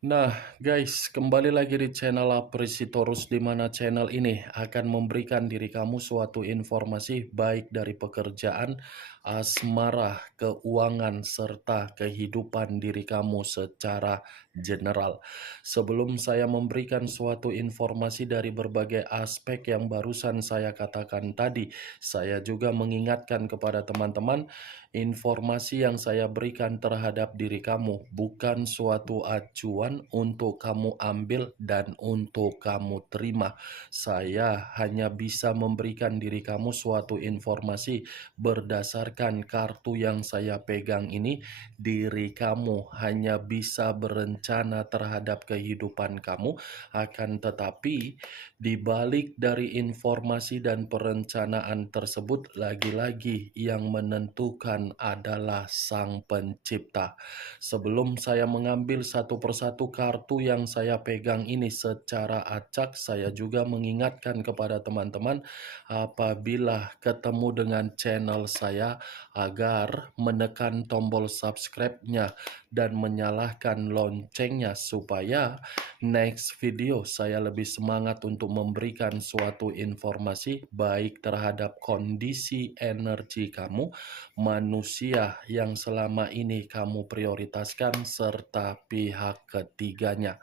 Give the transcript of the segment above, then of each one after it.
Nah, guys, kembali lagi di channel Apresitorus, di mana channel ini akan memberikan diri kamu suatu informasi baik dari pekerjaan, asmara, keuangan, serta kehidupan diri kamu secara general. Sebelum saya memberikan suatu informasi dari berbagai aspek yang barusan saya katakan tadi, saya juga mengingatkan kepada teman-teman, informasi yang saya berikan terhadap diri kamu bukan suatu acuan untuk kamu ambil dan untuk kamu terima. Saya hanya bisa memberikan diri kamu suatu informasi berdasarkan kartu yang saya pegang ini. Diri kamu hanya bisa berencana terhadap kehidupan kamu, akan tetapi di balik dari informasi dan perencanaan tersebut, lagi-lagi yang menentukan adalah Sang Pencipta. Sebelum saya mengambil satu persatu kartu yang saya pegang ini secara acak, saya juga mengingatkan kepada teman-teman apabila ketemu dengan channel saya agar menekan tombol subscribe-nya dan menyalakan loncengnya supaya next video saya lebih semangat untuk memberikan suatu informasi baik terhadap kondisi energi kamu, manusia yang selama ini kamu prioritaskan, serta pihak ketiganya.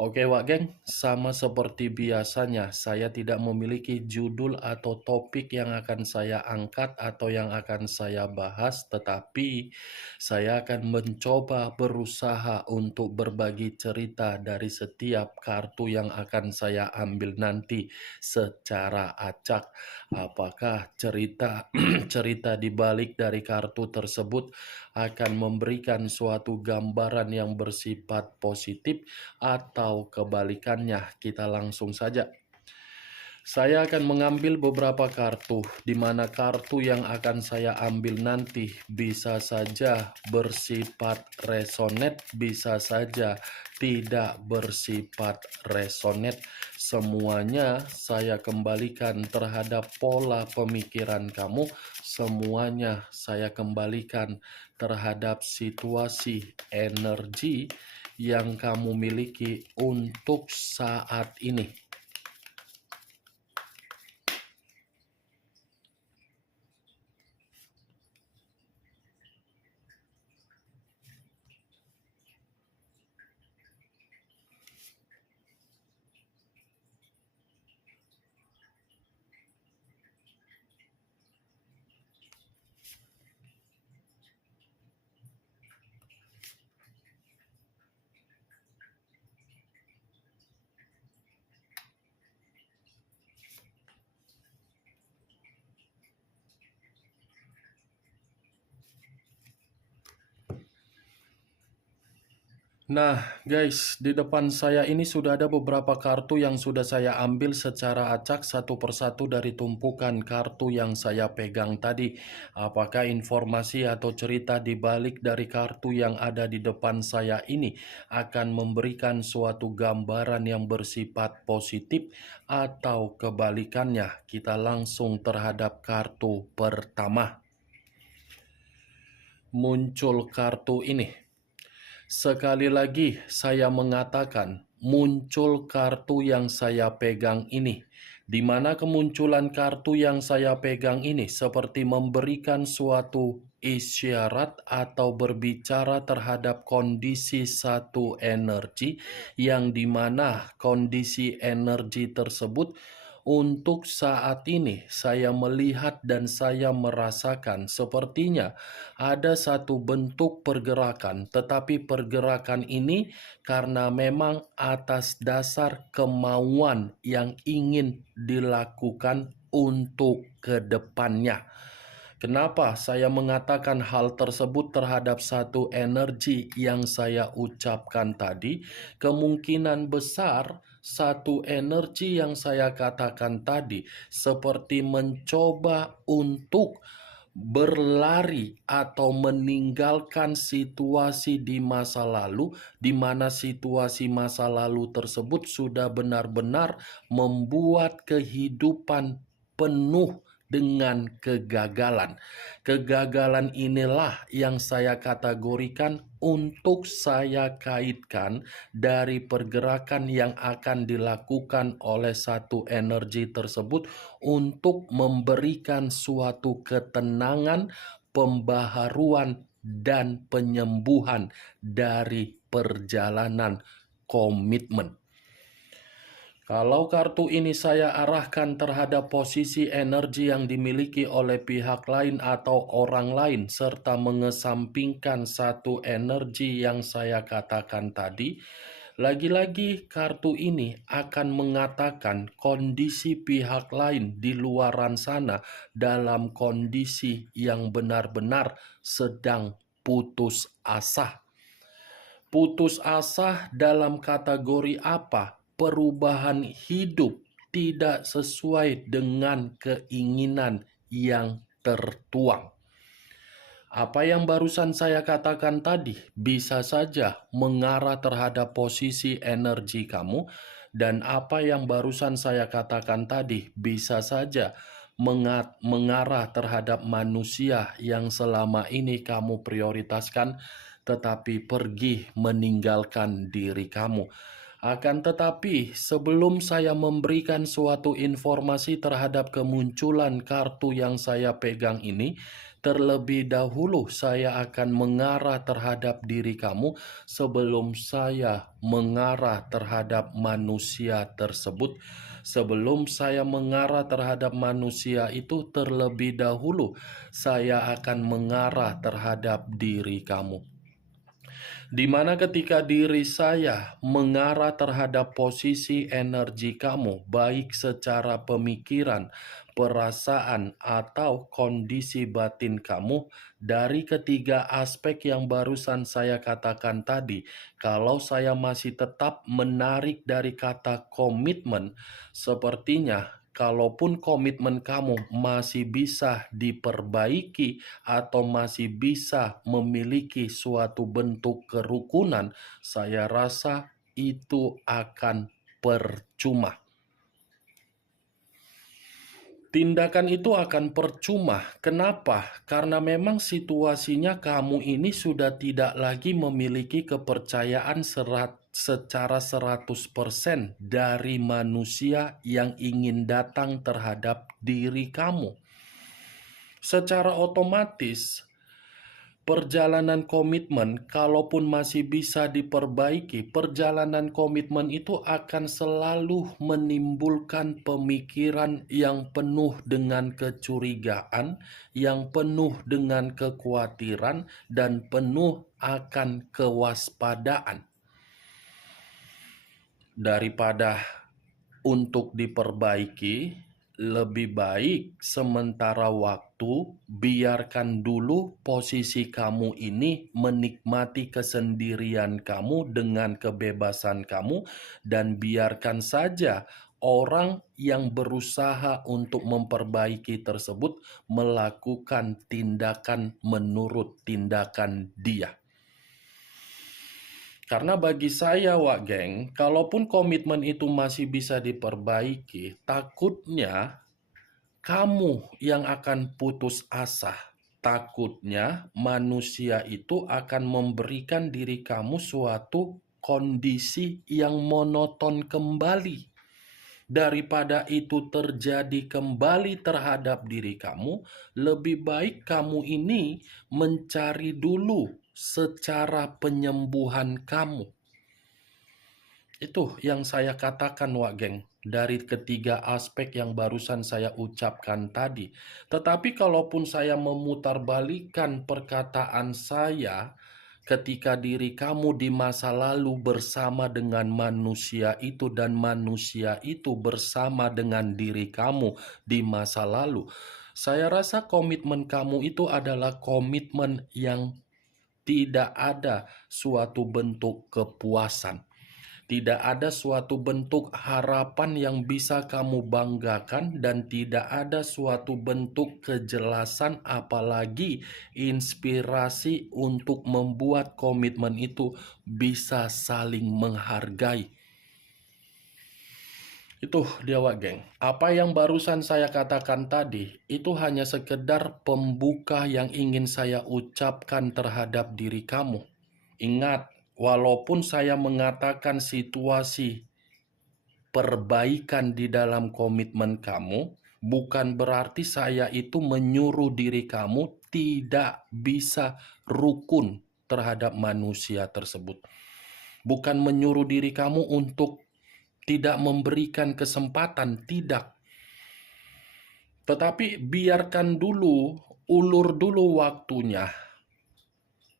Oke Wak Geng, sama seperti biasanya saya tidak memiliki judul atau topik yang akan saya angkat atau yang akan saya bahas, tetapi saya akan mencoba berusaha untuk berbagi cerita dari setiap kartu yang akan saya ambil nanti secara acak. Apakah cerita cerita di balik dari kartu tersebut akan memberikan suatu gambaran yang bersifat positif atau kebalikannya? Kita langsung saja. Saya akan mengambil beberapa kartu, di mana kartu yang akan saya ambil nanti bisa saja bersifat resonate, bisa saja tidak bersifat resonate. Semuanya saya kembalikan terhadap pola pemikiran kamu, semuanya saya kembalikan terhadap situasi energi yang kamu miliki untuk saat ini. Nah, guys, di depan saya ini sudah ada beberapa kartu yang sudah saya ambil secara acak satu persatu dari tumpukan kartu yang saya pegang tadi. Apakah informasi atau cerita di balik dari kartu yang ada di depan saya ini akan memberikan suatu gambaran yang bersifat positif atau kebalikannya? Kita langsung terhadap kartu pertama. Muncul kartu ini. Sekali lagi saya mengatakan, muncul kartu yang saya pegang ini, di mana kemunculan kartu yang saya pegang ini seperti memberikan suatu isyarat atau berbicara terhadap kondisi satu energi, yang dimana kondisi energi tersebut untuk saat ini saya melihat dan saya merasakan sepertinya ada satu bentuk pergerakan, tetapi pergerakan ini karena memang atas dasar kemauan yang ingin dilakukan untuk kedepannya. Kenapa saya mengatakan hal tersebut terhadap satu energi yang saya ucapkan tadi? Kemungkinan besar satu energi yang saya katakan tadi seperti mencoba untuk berlari atau meninggalkan situasi di masa lalu, di mana situasi masa lalu tersebut sudah benar-benar membuat kehidupan penuh dengan kegagalan. Kegagalan inilah yang saya kategorikan untuk saya kaitkan dari pergerakan yang akan dilakukan oleh satu energi tersebut untuk memberikan suatu ketenangan, pembaharuan, dan penyembuhan dari perjalanan komitmen. Kalau kartu ini saya arahkan terhadap posisi energi yang dimiliki oleh pihak lain atau orang lain, serta mengesampingkan satu energi yang saya katakan tadi, lagi-lagi kartu ini akan mengatakan kondisi pihak lain di luaran sana dalam kondisi yang benar-benar sedang putus asa. Putus asa dalam kategori apa? Perubahan hidup tidak sesuai dengan keinginan yang tertuang. Apa yang barusan saya katakan tadi bisa saja mengarah terhadap posisi energi kamu, dan apa yang barusan saya katakan tadi bisa saja mengarah terhadap manusia yang selama ini kamu prioritaskan, tetapi pergi meninggalkan diri kamu. Akan tetapi, sebelum saya memberikan suatu informasi terhadap kemunculan kartu yang saya pegang ini, terlebih dahulu saya akan mengarah terhadap diri kamu sebelum saya mengarah terhadap manusia tersebut. Sebelum saya mengarah terhadap manusia itu, terlebih dahulu saya akan mengarah terhadap diri kamu. Di mana ketika diri saya mengarah terhadap posisi energi kamu, baik secara pemikiran, perasaan, atau kondisi batin kamu, dari ketiga aspek yang barusan saya katakan tadi, kalau saya masih tetap menarik dari kata komitmen, sepertinya kalaupun komitmen kamu masih bisa diperbaiki atau masih bisa memiliki suatu bentuk kerukunan, saya rasa itu akan percuma. Tindakan itu akan percuma. Kenapa? Karena memang situasinya kamu ini sudah tidak lagi memiliki kepercayaan secara 100% dari manusia yang ingin datang terhadap diri kamu. Secara otomatis, perjalanan komitmen, kalaupun masih bisa diperbaiki, perjalanan komitmen itu akan selalu menimbulkan pemikiran yang penuh dengan kecurigaan, yang penuh dengan kekhawatiran, dan penuh akan kewaspadaan. Daripada untuk diperbaiki, lebih baik sementara waktu biarkan dulu posisi kamu ini menikmati kesendirian kamu dengan kebebasan kamu, dan biarkan saja orang yang berusaha untuk memperbaiki tersebut melakukan tindakan menurut tindakan dia. Karena bagi saya, Wak Geng, kalaupun komitmen itu masih bisa diperbaiki, takutnya kamu yang akan putus asa. Takutnya manusia itu akan memberikan diri kamu suatu kondisi yang monoton kembali. Daripada itu terjadi kembali terhadap diri kamu, lebih baik kamu ini mencari dulu secara penyembuhan kamu. Itu yang saya katakan, Wak Geng, dari ketiga aspek yang barusan saya ucapkan tadi. Tetapi kalaupun saya memutarbalikkan perkataan saya, ketika diri kamu di masa lalu bersama dengan manusia itu dan manusia itu bersama dengan diri kamu di masa lalu, saya rasa komitmen kamu itu adalah komitmen yang tidak ada suatu bentuk kepuasan. Tidak ada suatu bentuk harapan yang bisa kamu banggakan, dan tidak ada suatu bentuk kejelasan, apalagi inspirasi untuk membuat komitmen itu bisa saling menghargai. Itu dia Wak geng. Apa yang barusan saya katakan tadi, itu hanya sekedar pembuka yang ingin saya ucapkan terhadap diri kamu. Ingat, walaupun saya mengatakan situasi perbaikan di dalam komitmen kamu, bukan berarti saya itu menyuruh diri kamu tidak bisa rukun terhadap manusia tersebut. Bukan menyuruh diri kamu untuk tidak memberikan kesempatan, tidak. Tetapi biarkan dulu, ulur dulu waktunya.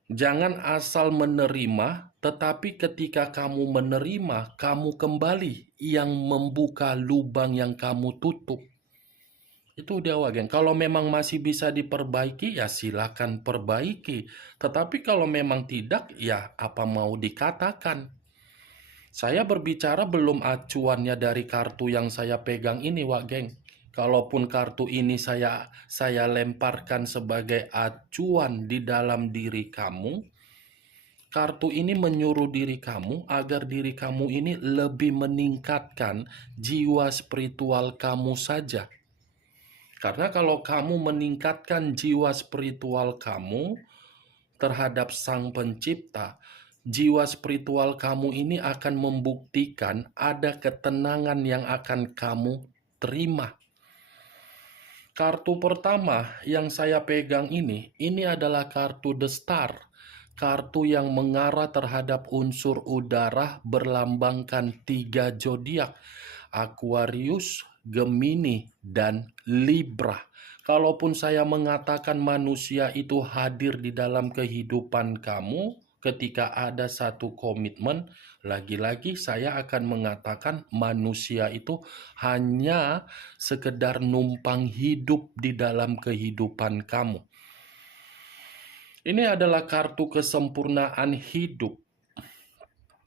Jangan asal menerima, tetapi ketika kamu menerima, kamu kembali yang membuka lubang yang kamu tutup. Itu dia Wagen. Kalau memang masih bisa diperbaiki, ya silakan perbaiki. Tetapi kalau memang tidak, ya apa mau dikatakan. Saya berbicara belum acuannya dari kartu yang saya pegang ini, Wak Geng. Kalaupun kartu ini saya lemparkan sebagai acuan di dalam diri kamu, kartu ini menyuruh diri kamu agar diri kamu ini lebih meningkatkan jiwa spiritual kamu saja. Karena kalau kamu meningkatkan jiwa spiritual kamu terhadap Sang Pencipta, jiwa spiritual kamu ini akan membuktikan ada ketenangan yang akan kamu terima. Kartu pertama yang saya pegang ini adalah kartu The Star. Kartu yang mengarah terhadap unsur udara berlambangkan 3 zodiak, Aquarius, Gemini, dan Libra. Kalaupun saya mengatakan manusia itu hadir di dalam kehidupan kamu, ketika ada satu komitmen, lagi-lagi saya akan mengatakan manusia itu hanya sekedar numpang hidup di dalam kehidupan kamu. Ini adalah kartu kesempurnaan hidup.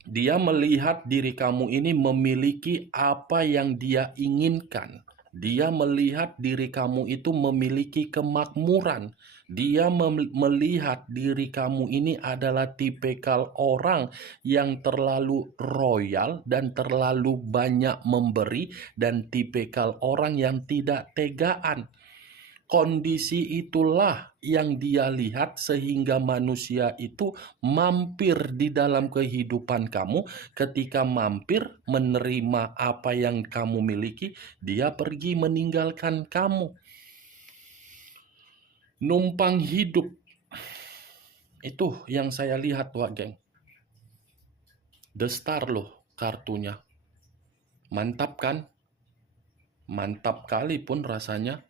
Dia melihat diri kamu ini memiliki apa yang dia inginkan. Dia melihat diri kamu itu memiliki kemakmuran. Dia melihat diri kamu ini adalah tipikal orang yang terlalu royal dan terlalu banyak memberi, dan tipikal orang yang tidak tegaan. Kondisi itulah yang dia lihat sehingga manusia itu mampir di dalam kehidupan kamu. Ketika mampir menerima apa yang kamu miliki, dia pergi meninggalkan kamu. Numpang hidup. Itu yang saya lihat, Wak Geng. The Star loh kartunya. Mantap kan? Mantap kali pun rasanya.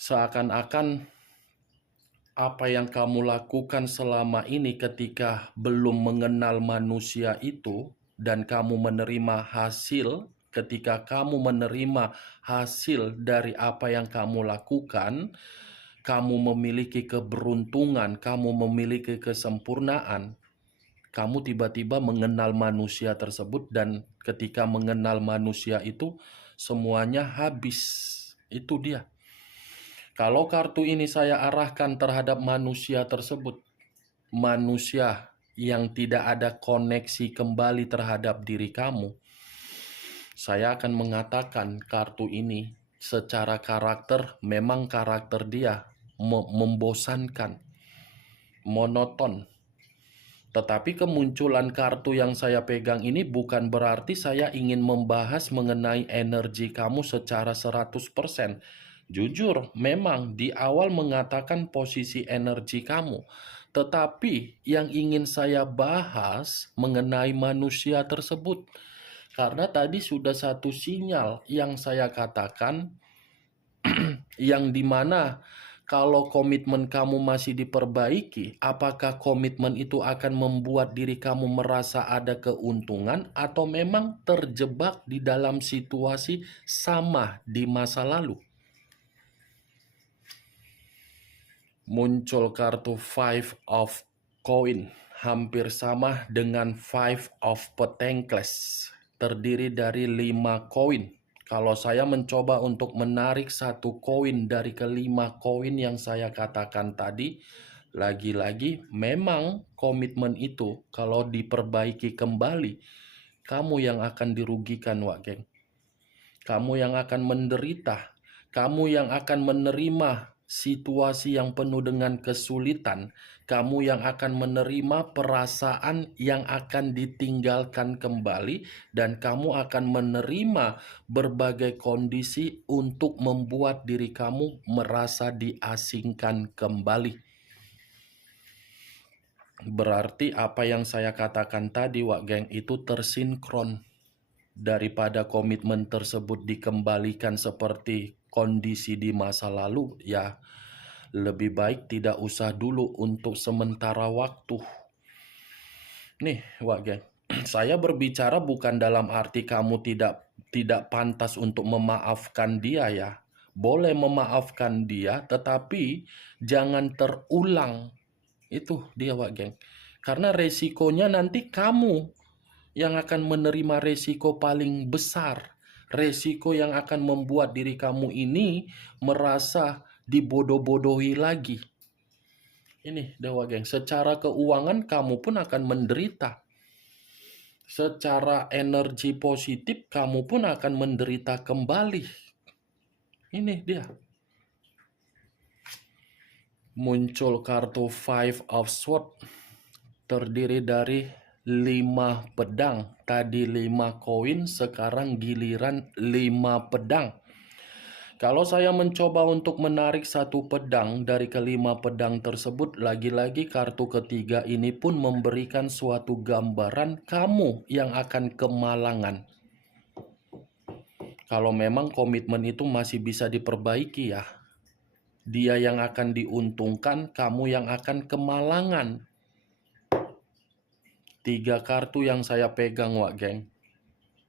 Seakan-akan apa yang kamu lakukan selama ini ketika belum mengenal manusia itu dan kamu menerima hasil, ketika kamu menerima hasil dari apa yang kamu lakukan, kamu memiliki keberuntungan, kamu memiliki kesempurnaan, kamu tiba-tiba mengenal manusia tersebut, dan ketika mengenal manusia itu semuanya habis. Itu dia. Kalau kartu ini saya arahkan terhadap manusia tersebut, manusia yang tidak ada koneksi kembali terhadap diri kamu, saya akan mengatakan kartu ini secara karakter, memang karakter dia membosankan, monoton. Tetapi kemunculan kartu yang saya pegang ini bukan berarti saya ingin membahas mengenai energi kamu secara 100%. Jujur, memang di awal mengatakan posisi energi kamu. Tetapi yang ingin saya bahas mengenai manusia tersebut. Karena tadi sudah satu sinyal yang saya katakan, yang dimana kalau komitmen kamu masih diperbaiki, apakah komitmen itu akan membuat diri kamu merasa ada keuntungan atau memang terjebak di dalam situasi sama di masa lalu? Muncul kartu Five of Coin, hampir sama dengan Five of Pentacles, terdiri dari 5 koin. Kalau saya mencoba untuk menarik satu koin dari kelima koin yang saya katakan tadi, lagi-lagi memang komitmen itu kalau diperbaiki kembali, kamu yang akan dirugikan, Wak Geng. kamu yang akan menderita, kamu yang akan menerima situasi yang penuh dengan kesulitan, kamu yang akan menerima perasaan yang akan ditinggalkan kembali, dan kamu akan menerima berbagai kondisi untuk membuat diri kamu merasa diasingkan kembali. Berarti apa yang saya katakan tadi, Wak Geng, itu tersinkron. Daripada komitmen tersebut dikembalikan seperti kondisi di masa lalu, ya lebih baik tidak usah dulu untuk sementara waktu. Nih, Wak Geng, saya berbicara bukan dalam arti kamu tidak pantas untuk memaafkan dia ya. Boleh memaafkan dia, tetapi jangan terulang. Itu dia, Wak Geng. Karena resikonya nanti kamu yang akan menerima resiko paling besar. Resiko yang akan membuat diri kamu ini merasa dibodoh-bodohi lagi. Ini Dewa Geng, secara keuangan kamu pun akan menderita. Secara energi positif kamu pun akan menderita kembali. Ini dia. Muncul kartu Five of Swords, terdiri dari 5 pedang. Tadi 5 koin, sekarang giliran 5 pedang. Kalau saya mencoba untuk menarik satu pedang dari kelima pedang tersebut, lagi-lagi kartu ketiga ini pun memberikan suatu gambaran kamu yang akan kemalangan. Kalau memang komitmen itu masih bisa diperbaiki ya. Dia yang akan diuntungkan, kamu yang akan kemalangan. 3 kartu yang saya pegang, Wak Geng,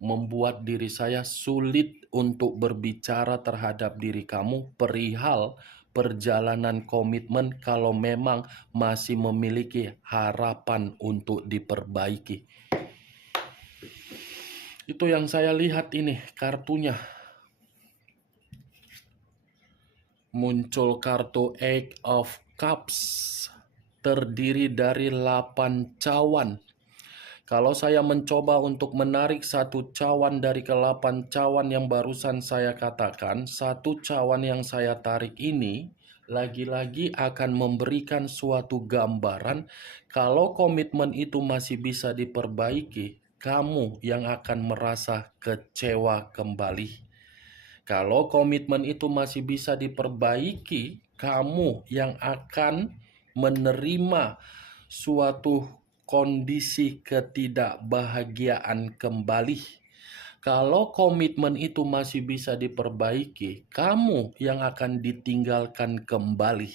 membuat diri saya sulit untuk berbicara terhadap diri kamu perihal perjalanan komitmen kalau memang masih memiliki harapan untuk diperbaiki. Itu yang saya lihat ini kartunya. Muncul kartu Eight of Cups, terdiri dari 8 cawan. Kalau saya mencoba untuk menarik satu cawan dari ke-8 cawan yang barusan saya katakan, satu cawan yang saya tarik ini lagi-lagi akan memberikan suatu gambaran kalau komitmen itu masih bisa diperbaiki, kamu yang akan merasa kecewa kembali. Kalau komitmen itu masih bisa diperbaiki, kamu yang akan menerima suatu kondisi ketidakbahagiaan kembali. Kalau komitmen itu masih bisa diperbaiki, kamu yang akan ditinggalkan kembali.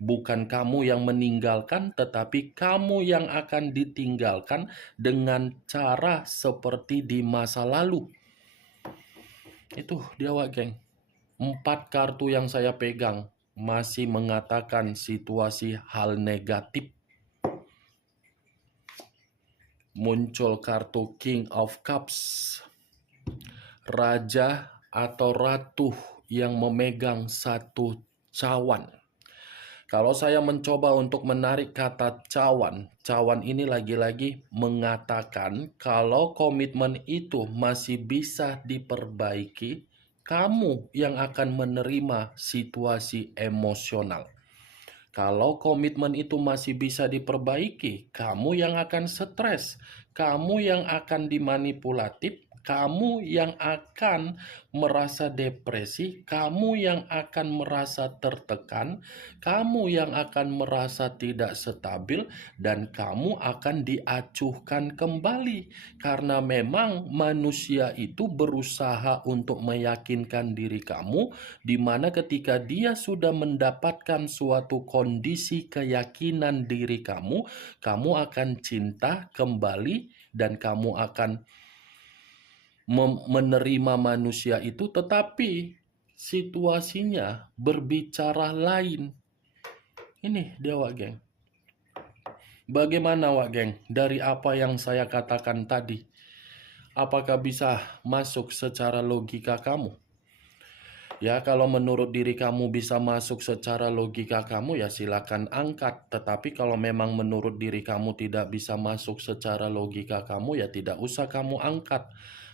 Bukan kamu yang meninggalkan, tetapi kamu yang akan ditinggalkan dengan cara seperti di masa lalu. Itu dia, Wak Geng. 4 kartu yang saya pegang masih mengatakan situasi hal negatif. Muncul kartu King of Cups, raja atau ratu yang memegang satu cawan. Kalau saya mencoba untuk menarik kata cawan, cawan ini lagi-lagi mengatakan kalau komitmen itu masih bisa diperbaiki, kamu yang akan menerima situasi emosional. Kalau komitmen itu masih bisa diperbaiki, kamu yang akan stres, kamu yang akan dimanipulatif, kamu yang akan merasa depresi, kamu yang akan merasa tertekan, kamu yang akan merasa tidak stabil, dan kamu akan diacuhkan kembali. Karena memang manusia itu berusaha untuk meyakinkan diri kamu, di mana ketika dia sudah mendapatkan suatu kondisi keyakinan diri kamu, kamu akan cinta kembali dan kamu akan menerima manusia itu, tetapi situasinya berbicara lain. Ini dia, Wak Geng. Bagaimana, Wak Geng, dari apa yang saya katakan tadi? Apakah bisa masuk secara logika kamu? Ya, kalau menurut diri kamu bisa masuk secara logika kamu, ya silakan angkat. Tetapi kalau memang menurut diri kamu tidak bisa masuk secara logika kamu, ya tidak usah kamu angkat.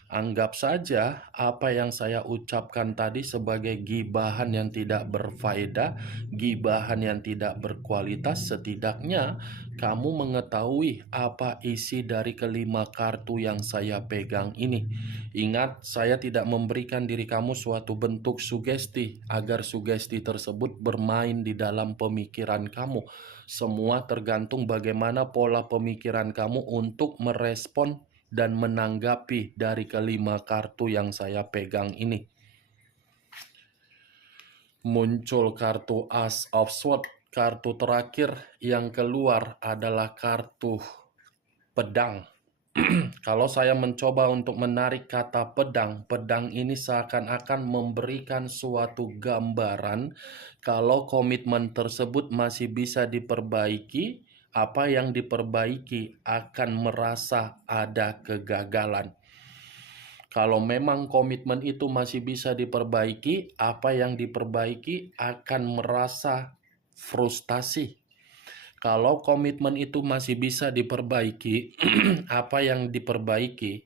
Anggap saja apa yang saya ucapkan tadi sebagai gibahan yang tidak berfaedah, gibahan yang tidak berkualitas. Setidaknya kamu mengetahui apa isi dari kelima kartu yang saya pegang ini. Ingat, saya tidak memberikan diri kamu suatu bentuk sugesti agar sugesti tersebut bermain di dalam pemikiran kamu. Semua tergantung bagaimana pola pemikiran kamu untuk merespon dan menanggapi dari kelima kartu yang saya pegang ini. Muncul kartu Ace of Swords, kartu terakhir yang keluar adalah kartu pedang. Kalau saya mencoba untuk menarik kata pedang, pedang ini seakan-akan memberikan suatu gambaran kalau komitmen tersebut masih bisa diperbaiki, apa yang diperbaiki akan merasa ada kegagalan. Kalau memang komitmen itu masih bisa diperbaiki, apa yang diperbaiki akan merasa frustasi. Kalau komitmen itu masih bisa diperbaiki, apa yang diperbaiki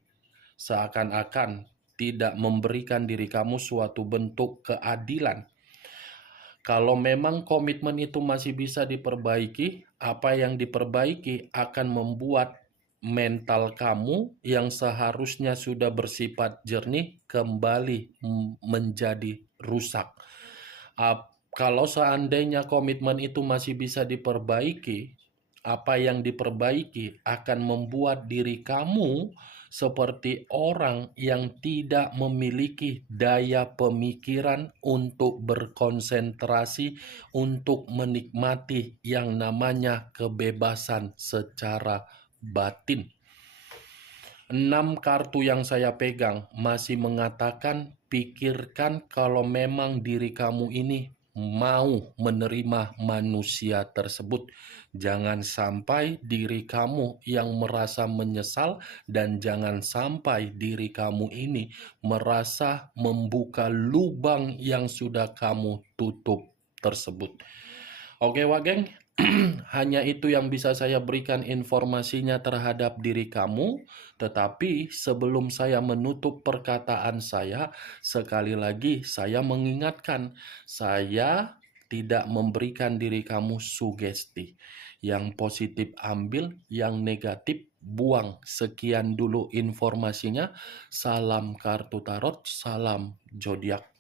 seakan-akan tidak memberikan diri kamu suatu bentuk keadilan. Kalau memang komitmen itu masih bisa diperbaiki, apa yang diperbaiki akan membuat mental kamu yang seharusnya sudah bersifat jernih kembali menjadi rusak. Kalau seandainya komitmen itu masih bisa diperbaiki, apa yang diperbaiki akan membuat diri kamu seperti orang yang tidak memiliki daya pemikiran untuk berkonsentrasi untuk menikmati yang namanya kebebasan secara batin. 6 kartu yang saya pegang masih mengatakan, pikirkan kalau memang diri kamu ini mau menerima manusia tersebut. Jangan sampai diri kamu yang merasa menyesal, dan jangan sampai diri kamu ini merasa membuka lubang yang sudah kamu tutup tersebut. Oke, Wageng, hanya itu yang bisa saya berikan informasinya terhadap diri kamu. Tetapi sebelum saya menutup perkataan saya, sekali lagi saya mengingatkan, saya tidak memberikan diri kamu sugesti. Yang positif ambil, yang negatif buang. Sekian dulu informasinya. Salam kartu tarot, salam zodiak.